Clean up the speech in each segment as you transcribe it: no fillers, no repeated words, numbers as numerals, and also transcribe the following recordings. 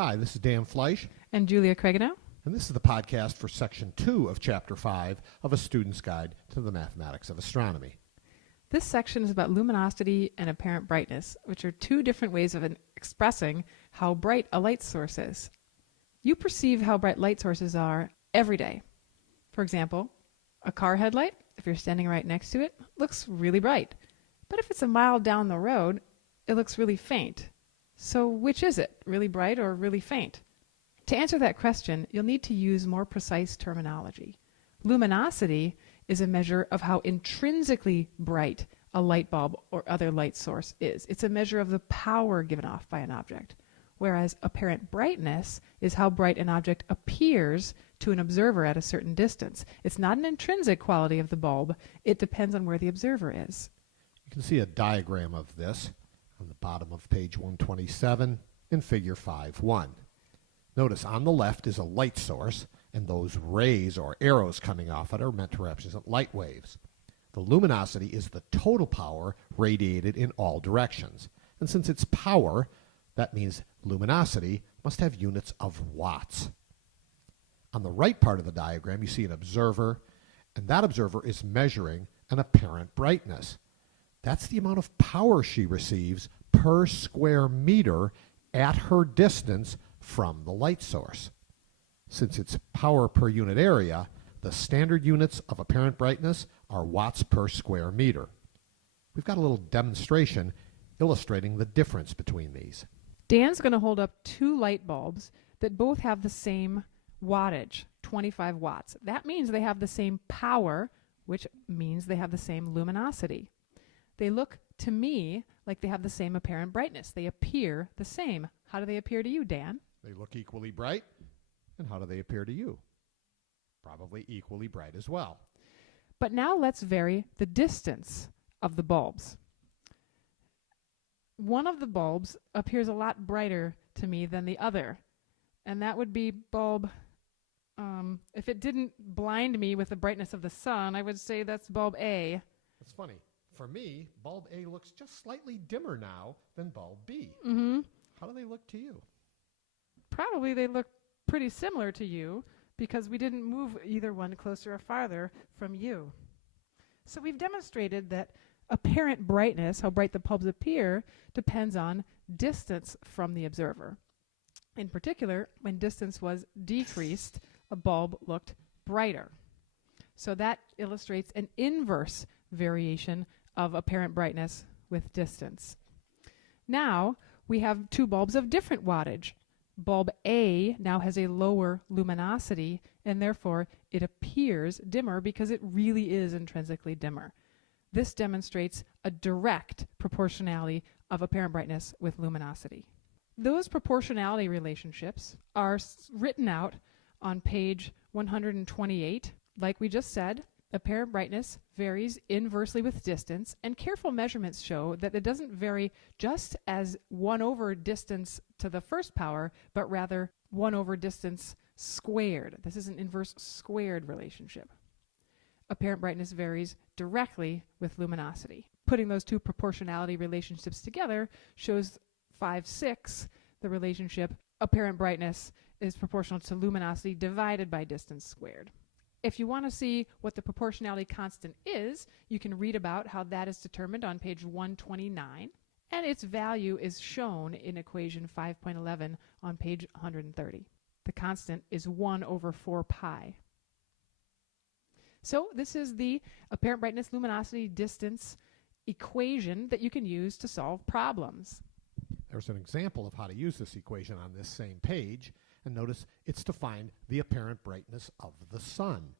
Hi, this is Dan Fleisch, And Julia Kregenow. and this is the podcast for Section 2 of Chapter 5 of A Student's Guide to the Mathematics of Astronomy. This section is about luminosity and apparent brightness, which are two different ways of expressing how bright a light source is. You perceive how bright light sources are every day. For example, a car headlight, if you're standing right next to it, looks really bright. But if it's a mile down the road, it looks really faint. So which is it, really bright or really faint? To answer that question, you'll need to use more precise terminology. Luminosity is a measure of how intrinsically bright a light bulb or other light source is. It's a measure of the power given off by an object. Whereas apparent brightness is how bright an object appears to an observer at a certain distance. It's not an intrinsic quality of the bulb. It depends on where the observer is. You can see a diagram of this on the bottom of page 127 in Figure 5.1. Notice on the left is a light source, and those rays or arrows coming off it are meant to represent light waves. The luminosity is the total power radiated in all directions. And since it's power, that means luminosity must have units of watts. On the right part of the diagram, you see an observer, and that observer is measuring an apparent brightness. That's the amount of power she receives per square meter at her distance from the light source. Since it's power per unit area, the standard units of apparent brightness are watts per square meter. We've got a little demonstration illustrating the difference between these. Dan's going to hold up two light bulbs that both have the same wattage, 25 watts. That means they have the same power, which means they have the same luminosity. They look to me like they have the same apparent brightness. They appear the same. How do they appear to you, Dan? They look equally bright. And how do they appear to you? Probably equally bright as well. But now let's vary the distance of the bulbs. One of the bulbs appears a lot brighter to me than the other, and that would be bulb, if it didn't blind me with the brightness of the sun, I would say that's bulb A. That's funny. For me, bulb A looks just slightly dimmer now than bulb B. Mm-hmm. How do they look to you? Probably they look pretty similar to you because we didn't move either one closer or farther from you. So we've demonstrated that apparent brightness, how bright the bulbs appear, depends on distance from the observer. In particular, when distance was decreased, a bulb looked brighter. So that illustrates an inverse variation of apparent brightness with distance. Now we have two bulbs of different wattage. Bulb A now has a lower luminosity, and therefore it appears dimmer because it really is intrinsically dimmer. This demonstrates a direct proportionality of apparent brightness with luminosity. Those proportionality relationships are written out on page 128. Like we just said, apparent brightness varies inversely with distance, and careful measurements show that it doesn't vary just as 1 over distance to the first power, but rather 1 over distance squared. This is an inverse squared relationship. Apparent brightness varies directly with luminosity. Putting those two proportionality relationships together shows 5/6, the relationship apparent brightness is proportional to luminosity divided by distance squared. If you want to see what the proportionality constant is, you can read about how that is determined on page 129, and its value is shown in equation 5.11 on page 130. The constant is 1 over 4 pi. So this is the apparent brightness, luminosity, distance equation that you can use to solve problems. There's an example of how to use this equation on this same page, and notice it's to find the apparent brightness of the sun.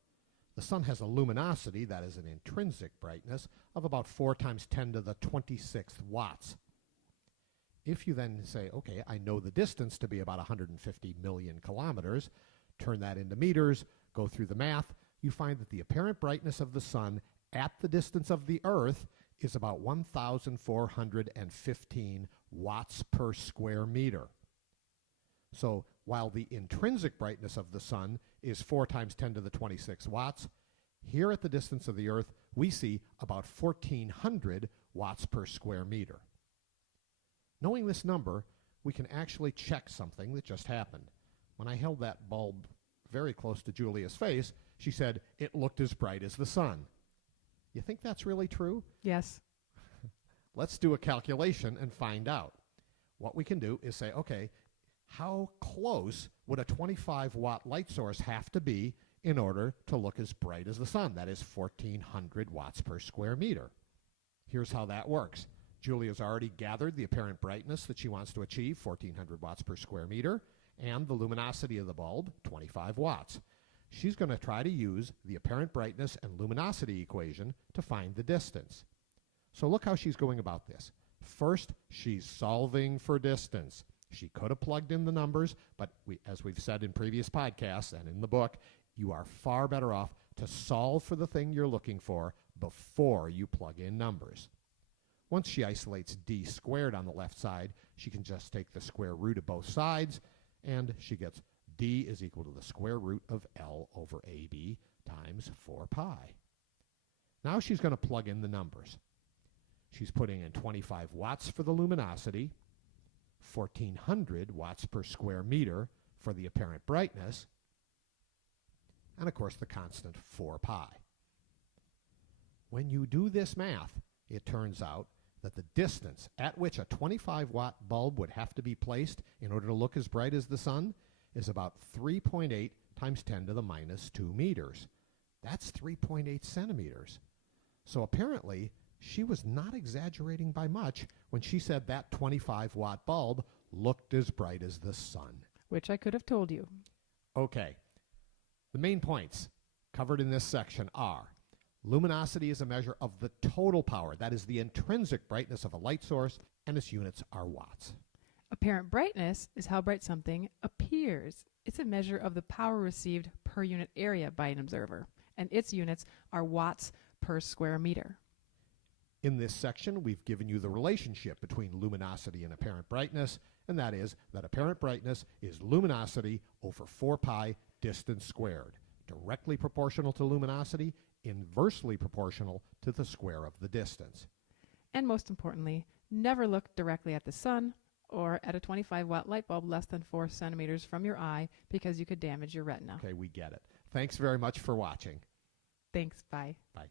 The sun has a luminosity, that is an intrinsic brightness, of about 4 times 10 to the 26th watts. If you then say, okay, I know the distance to be about 150 million kilometers, turn that into meters, go through the math, you find that the apparent brightness of the sun at the distance of the Earth is about 1,415 watts per square meter. So while the intrinsic brightness of the sun is 4 times 10 to the 26 watts, here at the distance of the Earth, we see about 1,400 watts per square meter. Knowing this number, we can actually check something that just happened. When I held that bulb very close to Julia's face, she said it looked as bright as the sun. You think that's really true? Yes. Let's do a calculation and find out. What we can do is say, okay, how close would a 25-watt light source have to be in order to look as bright as the sun? That is 1,400 watts per square meter. Here's how that works. Julia's already gathered the apparent brightness that she wants to achieve, 1,400 watts per square meter, and the luminosity of the bulb, 25 watts. She's going to try to use the apparent brightness and luminosity equation to find the distance. So look how she's going about this. First, she's solving for distance. She could have plugged in the numbers, but as we've said in previous podcasts and in the book, you are far better off to solve for the thing you're looking for before you plug in numbers. Once she isolates d squared on the left side, she can just take the square root of both sides, and she gets d is equal to the square root of L over AB times 4 pi. Now she's going to plug in the numbers. She's putting in 25 watts for the luminosity, 1,400 watts per square meter for the apparent brightness, and of course the constant 4 pi. When you do this math, it turns out that the distance at which a 25-watt bulb would have to be placed in order to look as bright as the sun is about 3.8 times 10 to the minus 2 meters. That's 3.8 centimeters. So apparently, she was not exaggerating by much when she said that 25-watt bulb looked as bright as the sun. Which I could have told you. Okay. The main points covered in this section are: luminosity is a measure of the total power, that is the intrinsic brightness of a light source, and its units are watts. Apparent brightness is how bright something appears. It's a measure of the power received per unit area by an observer, and its units are watts per square meter. In this section, we've given you the relationship between luminosity and apparent brightness, and that is that apparent brightness is luminosity over 4 pi distance squared, directly proportional to luminosity, inversely proportional to the square of the distance. And most importantly, never look directly at the sun or at a 25-watt light bulb less than 4 centimeters from your eye, because you could damage your retina. Okay, we get it. Thanks very much for watching. Thanks. Bye. Bye.